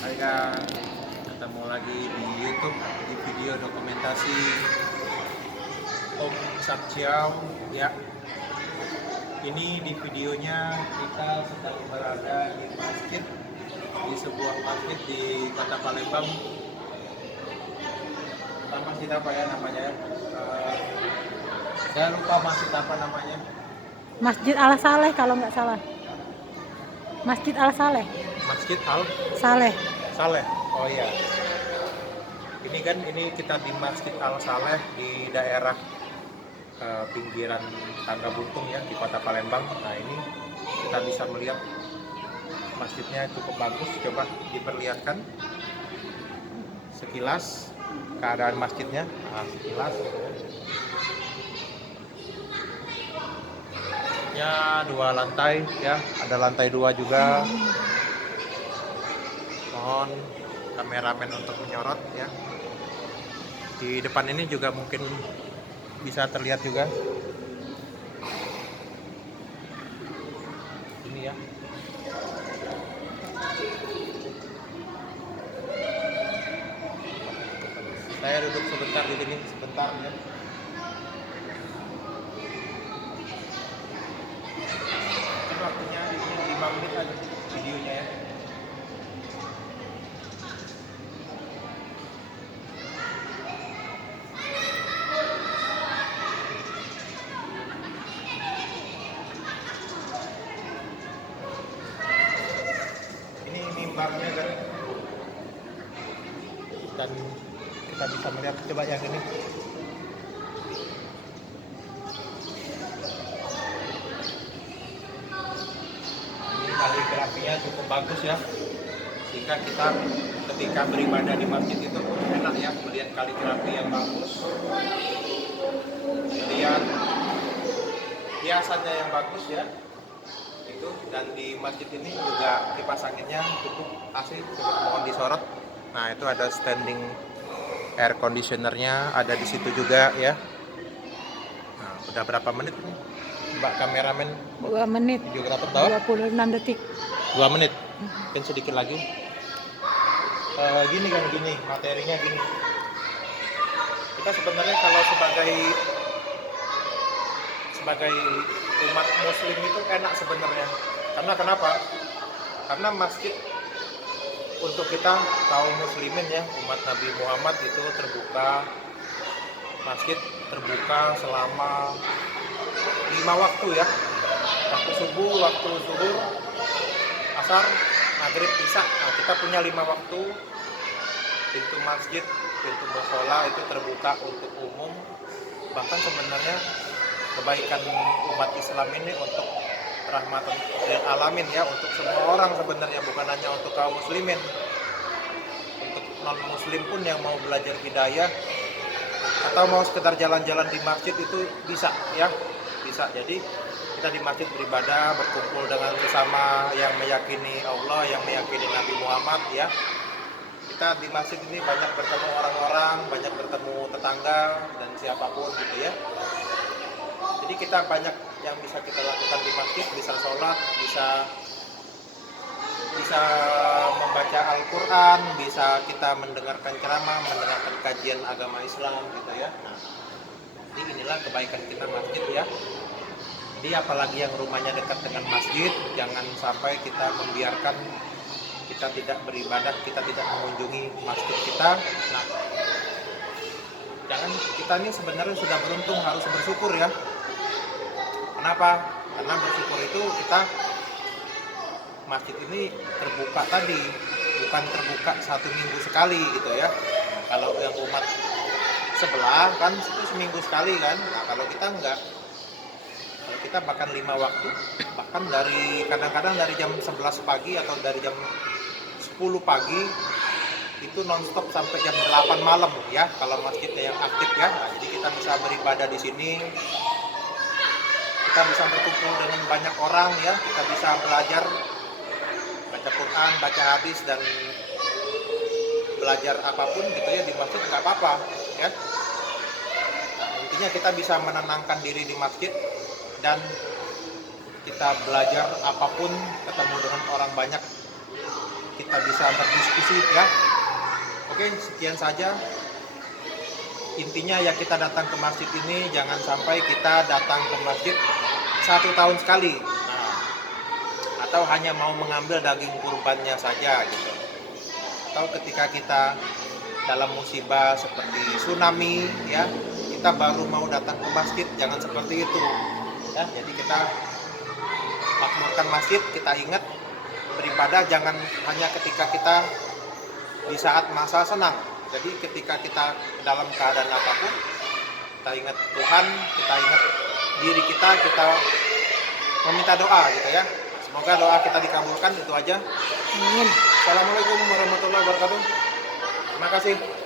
Hai kan, ketemu lagi di YouTube di video dokumentasi Om Satchiao ya. Ini di videonya kita sedang berada di masjid, di sebuah masjid di Kota Palembang. Masjid apa ya namanya? Saya lupa masjid apa namanya. Masjid Al Saleh kalau nggak salah. Masjid Al Saleh. Masjid Al Saleh. Saleh. Oh iya. Ini kita di Masjid Al Saleh di daerah pinggiran Tangga Buntung ya di Kota Palembang. Nah ini kita bisa melihat masjidnya cukup bagus. Coba diperlihatkan sekilas keadaan masjidnya. Nah, sekilas ya 2 lantai ya, ada lantai 2 juga. Mohon kameramen untuk menyorot ya. Di depan ini juga mungkin bisa terlihat juga. Ini ya. Saya duduk sebentar di sini, sebentar ya. Ini waktunya ini 5 menit aja videonya ya. Ini mimbarnya kan. Dan kita bisa melihat coba yang ini. Ini kaligrafinya cukup bagus ya. Sehingga kita ketika beribadah di masjid itu enak ya melihat kaligrafi yang bagus. Lihat hiasannya yang bagus ya. Itu dan di masjid ini juga kipas anginnya cukup asli, mohon disorot. Nah, itu ada standing air conditionernya ada di situ juga ya. Nah, udah berapa menit nih? Mbak kameramen 2 menit. videografer tahu? 26 detik. 2 menit. Mungkin sedikit lagi. Gini materinya gini. Kita sebenarnya kalau sebagai umat muslim itu enak sebenarnya. Karena kenapa? Karena masjid untuk kita kaum muslimin ya, umat Nabi Muhammad itu terbuka, masjid terbuka selama 5 waktu ya. Waktu subuh, waktu zuhur, asar, maghrib, isya. Nah, kita punya 5 waktu. Pintu masjid, pintu mushola itu terbuka untuk umum. Bahkan sebenarnya kebaikan umat Islam ini untuk rahmatan lil alamin ya, untuk semua orang sebenarnya, bukan hanya untuk kaum muslimin. Untuk non muslim pun yang mau belajar hidayah atau mau sekedar jalan-jalan di masjid itu bisa ya, bisa. Jadi kita di masjid beribadah, berkumpul dengan sesama yang meyakini Allah, yang meyakini Nabi Muhammad ya. Kita di masjid ini banyak bertemu orang-orang, banyak bertemu tetangga dan siapapun gitu ya. Jadi kita banyak yang bisa kita lakukan di masjid, bisa sholat, bisa membaca Al-Quran, bisa kita mendengarkan ceramah, mendengarkan kajian agama Islam gitu ya. Nah, jadi inilah kebaikan kita masjid ya. Jadi apalagi yang rumahnya dekat dengan masjid, jangan sampai kita membiarkan kita tidak beribadah, kita tidak mengunjungi masjid kita. Nah, kita ini sebenarnya sudah beruntung, harus bersyukur ya. Kenapa? Karena bersyukur itu kita masjid ini terbuka tadi, bukan terbuka 1 minggu sekali gitu ya. Kalau yang umat sebelah kan itu seminggu sekali kan. Nah, kalau kita enggak. Kalau kita bahkan 5 waktu, bahkan kadang-kadang dari jam 11 pagi atau dari jam 10 pagi itu nonstop sampai jam 8 malam ya, kalau masjidnya yang aktif ya. Nah, jadi kita bisa beribadah di sini, kita bisa berkumpul dengan banyak orang ya, kita bisa belajar baca Quran, baca hadis dan belajar apapun gitu ya di masjid, nggak apa-apa ya. Nah, intinya kita bisa menenangkan diri di masjid dan kita belajar apapun, ketemu dengan orang banyak kita bisa berdiskusi ya. Oke, sekian saja. Intinya ya kita datang ke masjid ini jangan sampai kita datang ke masjid 1 tahun sekali. Nah, atau hanya mau mengambil daging kurbannya saja gitu. Atau ketika kita dalam musibah seperti tsunami ya, kita baru mau datang ke masjid, jangan seperti itu ya. Jadi kita makmurkan masjid, kita ingat beribadah jangan hanya ketika kita di saat masa senang. Jadi ketika kita dalam keadaan apapun, kita ingat Tuhan, kita ingat diri kita, kita meminta doa gitu ya. Semoga doa kita dikabulkan, itu aja. Amin. Assalamualaikum warahmatullahi wabarakatuh. Terima kasih.